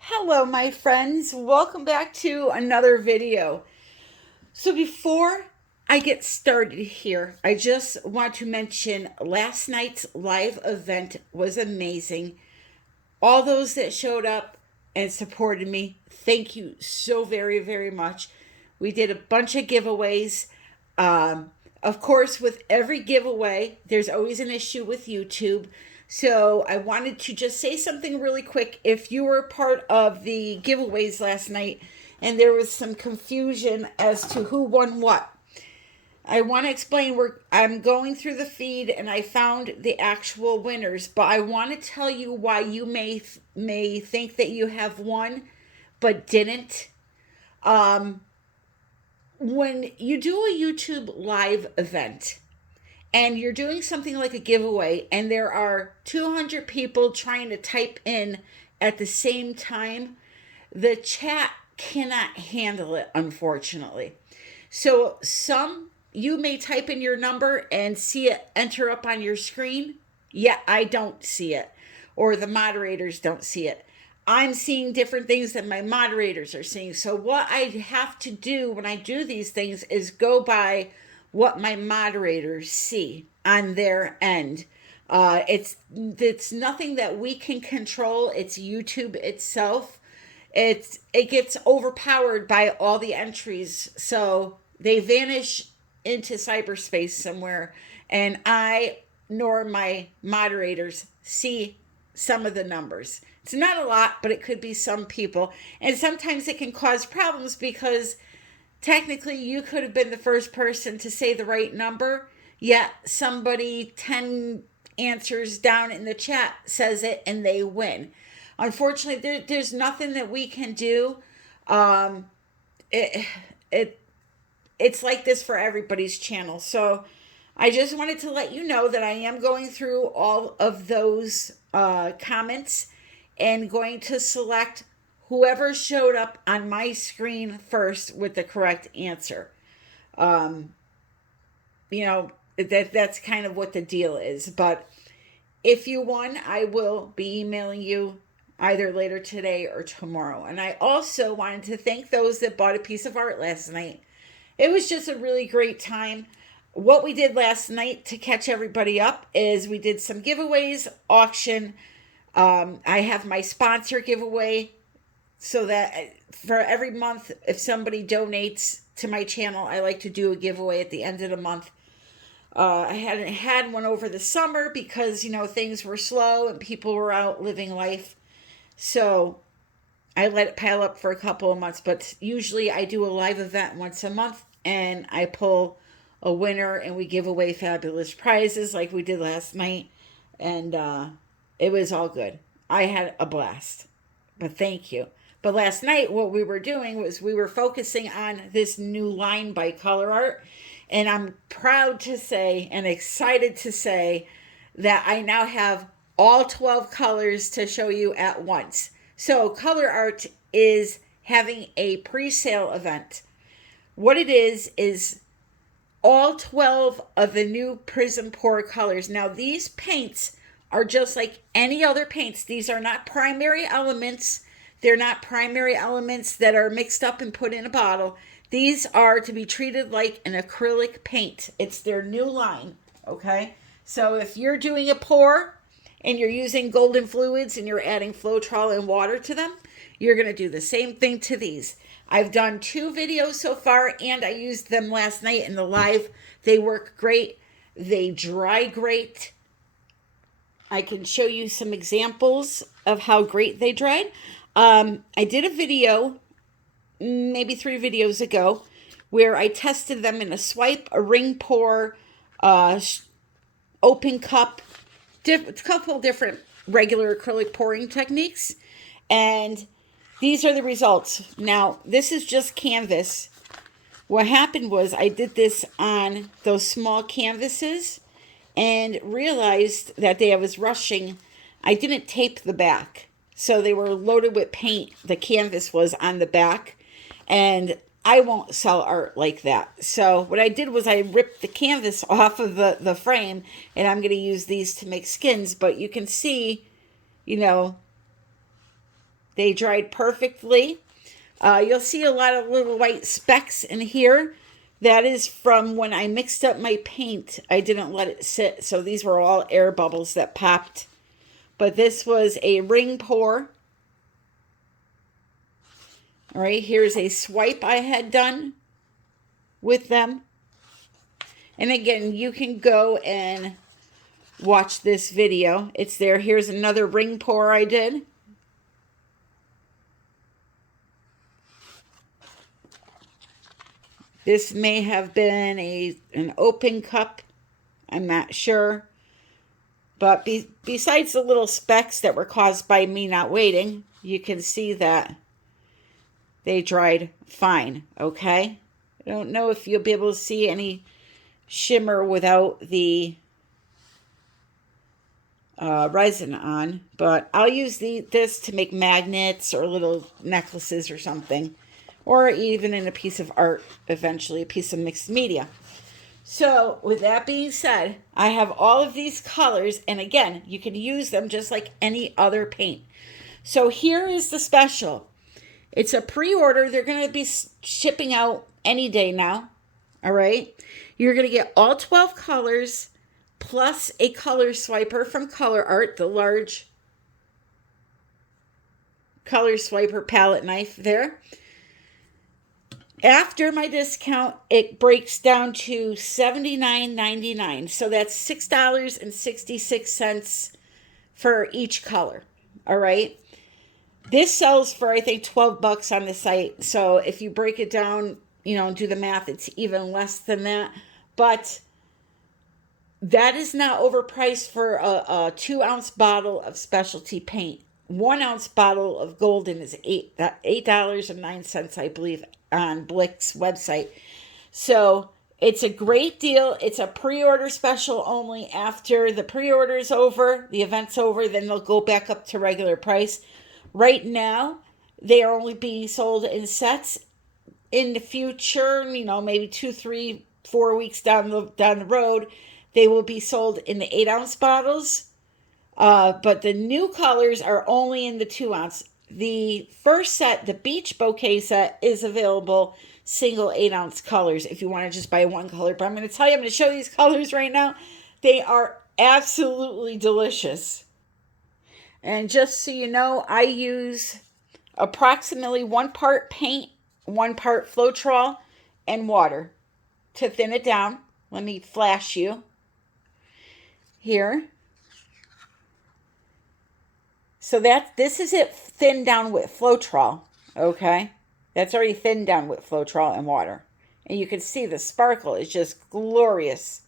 Hello, my friends. Welcome back to another video. So before I get started here, I just want to mention last night's live event was amazing. All those that showed up and supported me, thank you so very, very much. We did a bunch of giveaways. Of course, with every giveaway, there's always an issue with YouTube. So I wanted to just say something really quick. If you were part of the giveaways last night and there was some confusion as to who won what, I want to explain I'm going through the feed and I found the actual winners, but I want to tell you why you may think that you have won but didn't. When you do a YouTube live event and you're doing something like a giveaway and there are 200 people trying to type in at the same time, the chat cannot handle it, unfortunately. So you may type in your number and see it enter up on your screen. Yeah, I don't see it, or the moderators don't see it. I'm seeing different things than my moderators are seeing. So what I have to do when I do these things is go by what my moderators see on their end. It's nothing that we can control. It's YouTube itself. It gets overpowered by all the entries, so they vanish into cyberspace somewhere, and I nor my moderators see some of the numbers. It's not a lot, but it could be some people. And sometimes it can cause problems because technically you could have been the first person to say the right number, yet somebody 10 answers down in the chat says it and they win. Unfortunately, there's nothing that we can do. It, it it's like this for everybody's channel. So I just wanted to let you know that I am going through all of those comments and going to select whoever showed up on my screen first with the correct answer. Um, that's kind of what the deal is. But if you won, I will be emailing you either later today or tomorrow. And I also wanted to thank those that bought a piece of art last night. It was just a really great time. What we did last night to catch everybody up is we did some giveaways, auction. I have my sponsor giveaway, so that for every month, if somebody donates to my channel, I like to do a giveaway at the end of the month. I hadn't had one over the summer because, things were slow and people were out living life. So I let it pile up for a couple of months, but usually I do a live event once a month and I pull a winner and we give away fabulous prizes like we did last night. And it was all good. I had a blast, but thank you. But last night, what we were doing was we were focusing on this new line by COLOURARTE. And I'm proud to say and excited to say that I now have all 12 colors to show you at once. So COLOURARTE is having a pre-sale event. What it is all 12 of the new PRIZM pour colors. Now these paints are just like any other paints. These are not primary elements. They're not primary elements that are mixed up and put in a bottle. These are to be treated like an acrylic paint. It's their new line, okay? So if you're doing a pour and you're using golden fluids and you're adding Floetrol and water to them, you're going to do the same thing to these. I've done 2 videos so far, and I used them last night in the live. They work great. They dry great. I can show you some examples of how great they dried. I did a video, maybe 3 videos ago, where I tested them in a swipe, a ring pour, open cup, a couple different regular acrylic pouring techniques. And these are the results. Now, this is just canvas. What happened was I did this on those small canvases and realized that day I was rushing. I didn't tape the back. So they were loaded with paint. The canvas was on the back. And I won't sell art like that. So what I did was I ripped the canvas off of the frame. And I'm going to use these to make skins. But you can see, They dried perfectly. You'll see a lot of little white specks in here. That is from when I mixed up my paint. I didn't let it sit, so these were all air bubbles that popped. But this was a ring pour. All right, here's a swipe I had done with them. And again, you can go and watch this video. It's there. Here's another ring pour I did. This may have been an open cup. I'm not sure. But besides the little specks that were caused by me not waiting, you can see that they dried fine, okay? I don't know if you'll be able to see any shimmer without the resin on, but I'll use this to make magnets or little necklaces or something, or even in a piece of art, eventually a piece of mixed media. So with that being said, I have all of these colors, and again, you can use them just like any other paint. So here is the special. It's a pre-order. They're going to be shipping out any day now. All right. You're going to get all 12 colors plus a color swiper from COLOURARTE, the large color swiper palette knife there. After my discount, it breaks down to $79.99. So that's $6.66 for each color. All right. This sells for, I think, 12 bucks on the site. So if you break it down, you know, do the math, it's even less than that. But that is not overpriced for a 2-ounce bottle of specialty paint. 1-ounce bottle of golden is $8.09, I believe, on Blick's website. So it's a great deal. It's a pre-order special only. After the pre-order is over, the event's over, then they'll go back up to regular price. Right now, they are only being sold in sets. In the future, you know, maybe 2, 3, 4 weeks down the road, they will be sold in the 8-ounce bottles. But the new colors are only in the 2-ounce. The first set, the Beach Bouquet set, is available single 8-ounce colors if you want to just buy one color. But I'm going to tell you, I'm going to show you these colors right now. They are absolutely delicious. And just so you know, I use approximately 1 part paint, 1 part Floetrol, and water to thin it down. Let me flash you here. So this is it thinned down with Floetrol, okay? That's already thinned down with Floetrol and water. And you can see the sparkle is just glorious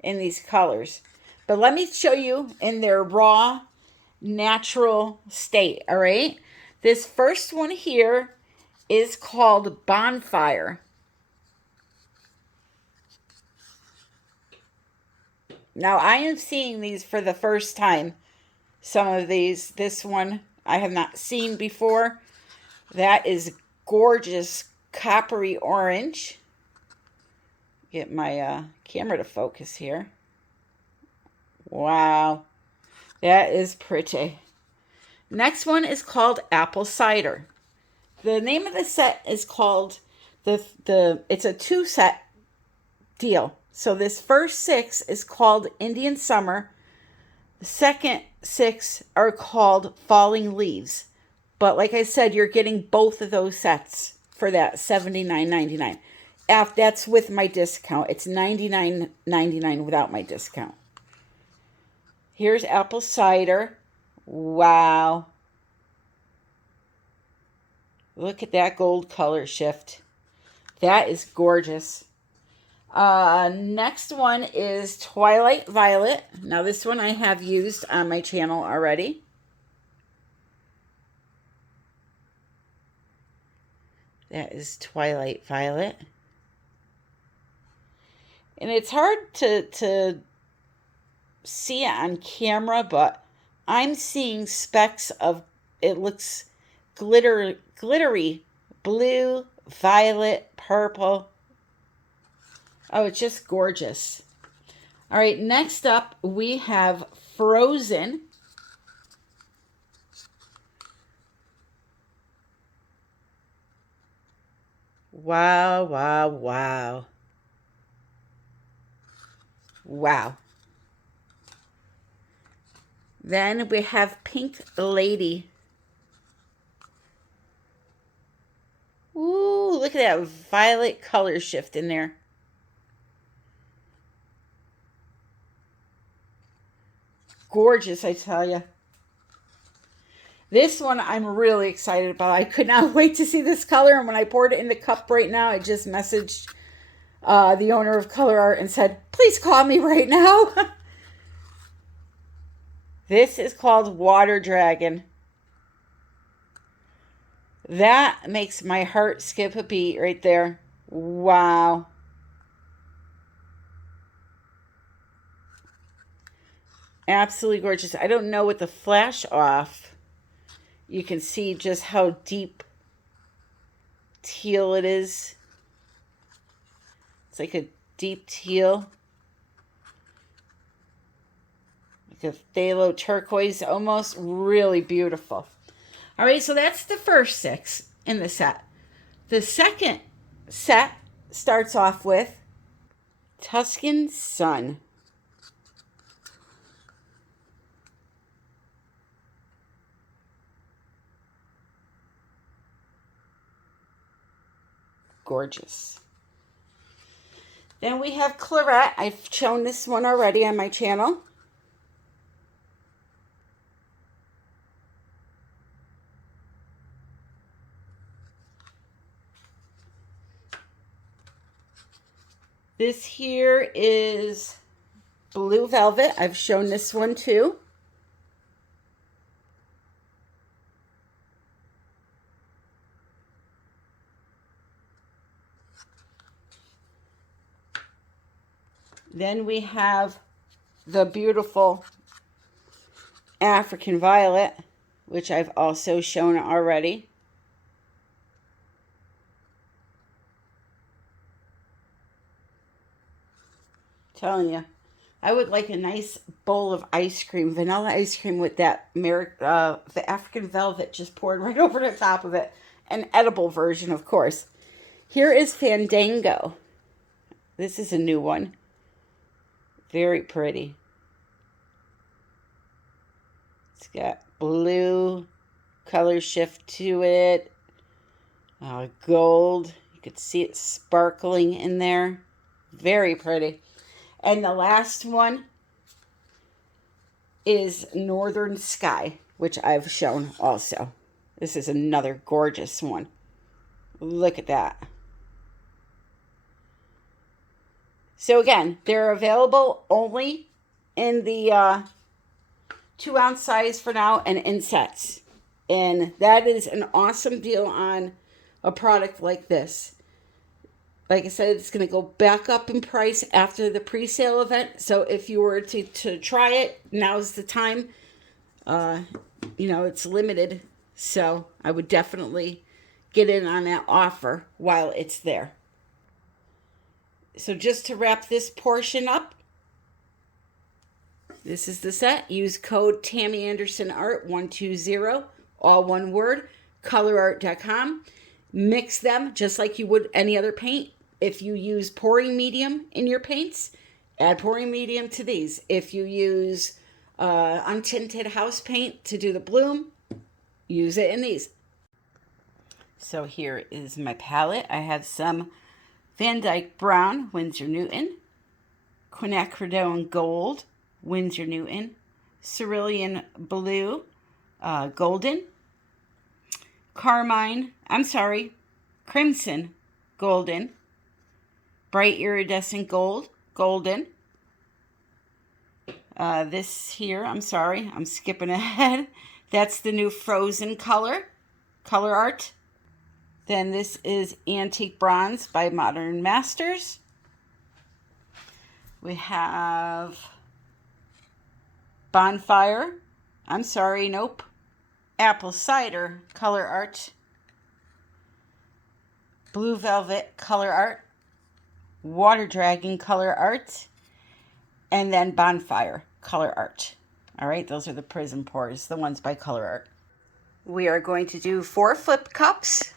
in these colors. But let me show you in their raw, natural state, all right? This first one here is called Bonfire. Now, I am seeing these for the first time. Some of these, this one I have not seen before. That is gorgeous coppery orange. Get my camera to focus here. Wow. That is pretty. Next one is called Apple Cider. The name of the set is called, it's a 2-set deal. So this first 6 is called Indian Summer. The second 6 are called Falling Leaves. But like I said, you're getting both of those sets for that $79.99. That's with my discount. It's $99.99 without my discount. Here's Apple Cider. Wow. Look at that gold color shift. That is gorgeous. Next one is Twilight Violet. Now this one I have used on my channel already. That is Twilight Violet. And it's hard to see it on camera, but I'm seeing specks of, it looks glittery, blue, violet, purple. Oh, it's just gorgeous. All right, next up we have Frozen. Wow, wow, wow. Wow. Then we have Pink Lady. Ooh, look at that violet color shift in there. Gorgeous, I tell you. This one I'm really excited about. I could not wait to see this color. And when I poured it in the cup right now, I just messaged the owner of COLOURARTE and said, please call me right now. This is called Water Dragon. That makes my heart skip a beat right there. Wow. Absolutely gorgeous. I don't know with the flash off. You can see just how deep teal it is. It's like a deep teal. Like a phthalo turquoise almost. Really beautiful. All right, so that's the first 6 in the set. The second set starts off with Tuscan Sun. Gorgeous. Then we have Claret. I've shown this one already on my channel. This here is Blue Velvet. I've shown this one too. Then we have the beautiful African Violet, which I've also shown already. Telling you, I would like a nice bowl of ice cream, vanilla ice cream with that the African Velvet just poured right over the top of it. An edible version, of course. Here is Fandango. This is a new one. Very pretty. It's got blue color shift to it. Gold. You could see it sparkling in there. Very pretty. And the last one is Northern Sky, which I've shown also. This is another gorgeous one. Look at that. So again, they're available only in the 2-ounce size for now and in sets. And that is an awesome deal on a product like this. Like I said, it's going to go back up in price after the pre-sale event. So if you were to try it, now's the time. It's limited. So I would definitely get in on that offer while it's there. So just to wrap this portion up, this is the set. Use code Tammy Anderson Art 120, all one word, COLOURARTE.com. Mix them just like you would any other paint. If you use pouring medium in your paints, add pouring medium to these. If you use untinted house paint to do the bloom, use it in these. So here is my palette. I have some Van Dyke Brown, Winsor Newton, Quinacridone Gold, Winsor Newton, Cerulean Blue, Golden, Crimson Golden, Bright Iridescent Gold, Golden. This here, I'm skipping ahead. That's the new Frozen color, COLOURARTE. Then this is Antique Bronze by Modern Masters. We have Bonfire. Apple Cider COLOURARTE. Blue Velvet COLOURARTE. Water Dragon COLOURARTE. And then Bonfire COLOURARTE. All right, those are the PRIZM pours, the ones by COLOURARTE. We are going to do 4 flip cups.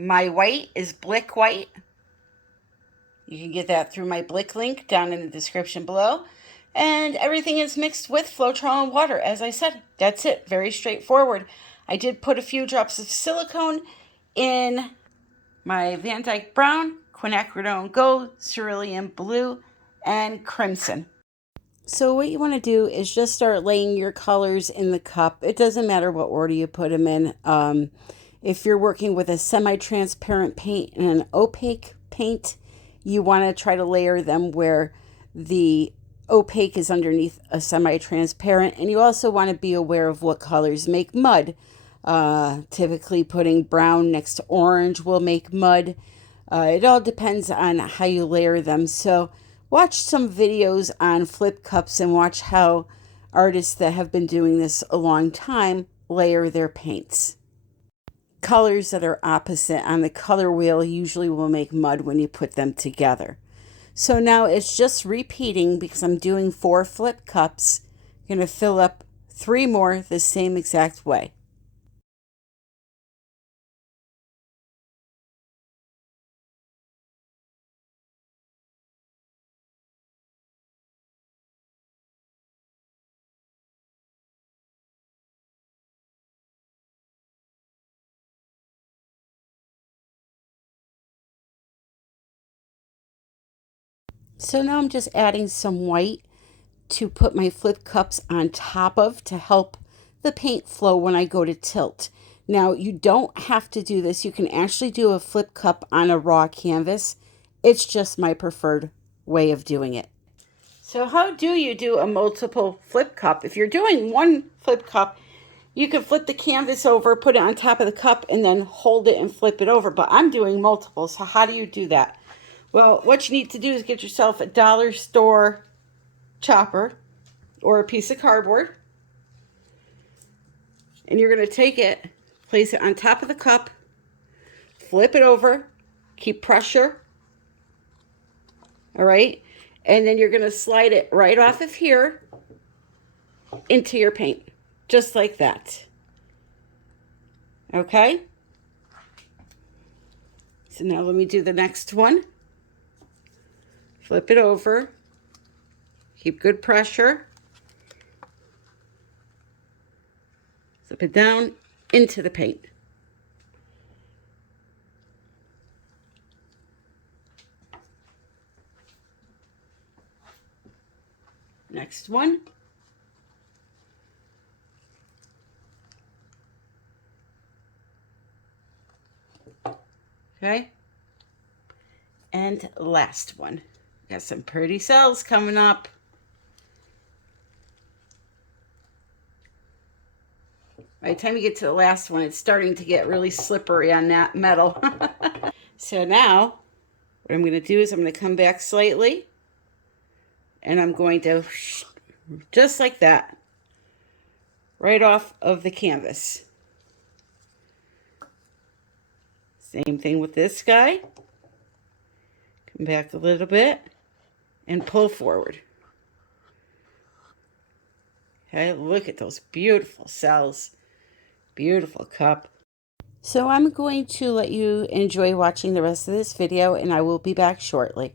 My white is Blick white. You can get that through my Blick link down in the description below. And everything is mixed with Floetrol and water, as I said. That's it. Very straightforward. I did put a few drops of silicone in my Van Dyke Brown, Quinacridone Gold, Cerulean Blue, and Crimson. So what you want to do is just start laying your colors in the cup. It doesn't matter what order you put them in. If you're working with a semi-transparent paint and an opaque paint, you want to try to layer them where the opaque is underneath a semi-transparent. And you also want to be aware of what colors make mud. Typically putting brown next to orange will make mud. It all depends on how you layer them. So watch some videos on flip cups and watch how artists that have been doing this a long time layer their paints. Colors that are opposite on the color wheel usually will make mud when you put them together. So now it's just repeating because I'm doing 4 flip cups. I'm going to fill up 3 more the same exact way. So now I'm just adding some white to put my flip cups on top of to help the paint flow when I go to tilt. Now you don't have to do this. You can actually do a flip cup on a raw canvas. It's just my preferred way of doing it. So how do you do a multiple flip cup? If you're doing one flip cup, you can flip the canvas over, put it on top of the cup, and then hold it and flip it over. But I'm doing multiple, so how do you do that? Well, what you need to do is get yourself a dollar store chopper or a piece of cardboard. And you're going to take it, place it on top of the cup, flip it over, keep pressure. All right. And then you're going to slide it right off of here into your paint, just like that. Okay. So now let me do the next one. Flip it over. Keep good pressure. Flip it down into the paint. Next one. Okay. And last one. Got some pretty cells coming up. By the time you get to the last one, it's starting to get really slippery on that metal. So now, what I'm going to do is I'm going to come back slightly. And I'm going to, just like that, right off of the canvas. Same thing with this guy. Come back a little bit and pull forward. Okay, look at those beautiful cells. Beautiful cup. So I'm going to let you enjoy watching the rest of this video, and I will be back shortly.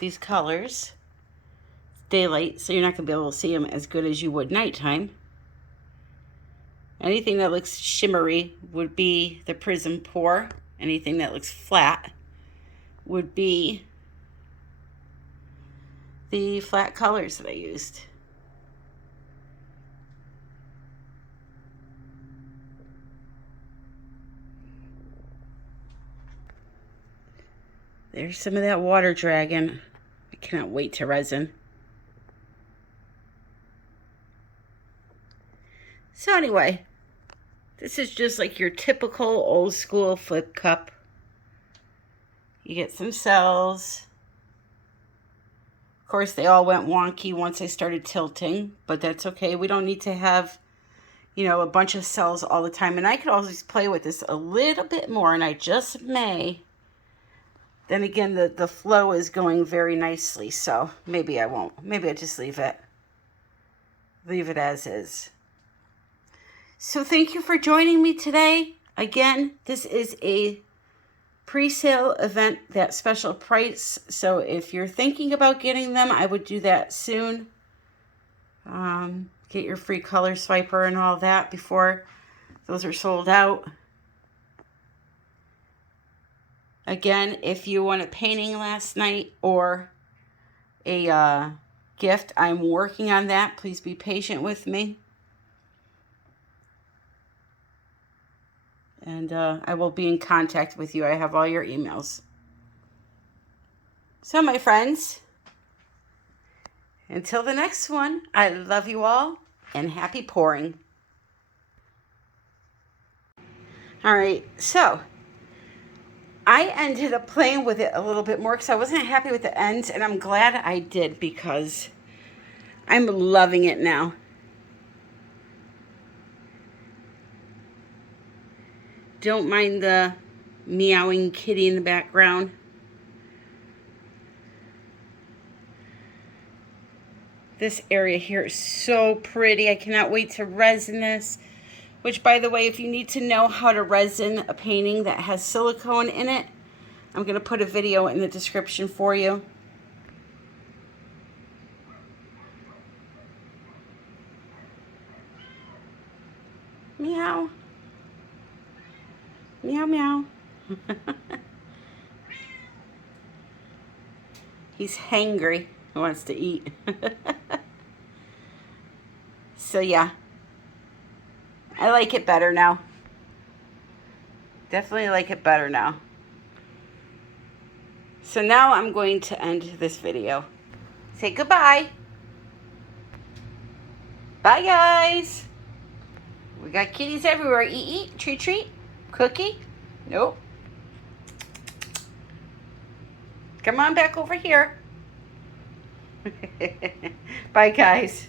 these colors. Daylight, so you're not going to be able to see them as good as you would nighttime. Anything that looks shimmery would be the Prism Pour. Anything that looks flat would be the flat colors that I used. There's some of that water dragon. I cannot wait to resin. So anyway, this is just like your typical old school flip cup. You get some cells. Of course, they all went wonky once I started tilting, but that's okay. We don't need to have, you know, a bunch of cells all the time. And I could always play with this a little bit more, and I just may. Then again, the flow is going very nicely, so maybe I won't. Maybe I just leave it. Leave it as is. So thank you for joining me today. Again, this is a pre-sale event, that special price. So if you're thinking about getting them, I would do that soon. Get your free color swiper and all that before those are sold out. Again, if you want a painting last night or a gift, I'm working on that. Please be patient with me. And I will be in contact with you. I have all your emails. So, my friends, until the next one, I love you all and happy pouring. All right, so I ended up playing with it a little bit more because I wasn't happy with the ends, and I'm glad I did because I'm loving it now. Don't mind the meowing kitty in the background. This area here is so pretty. I cannot wait to resin this. Which, by the way, if you need to know how to resin a painting that has silicone in it, I'm going to put a video in the description for you. Meow. Meow, meow. He's hangry. He wants to eat. So, yeah. I like it better now. Definitely like it better now. So now I'm going to end this video. Say goodbye. Bye, guys. We got kitties everywhere. Eat, eat, treat, treat. Cookie? Nope. Come on back over here. Bye, guys.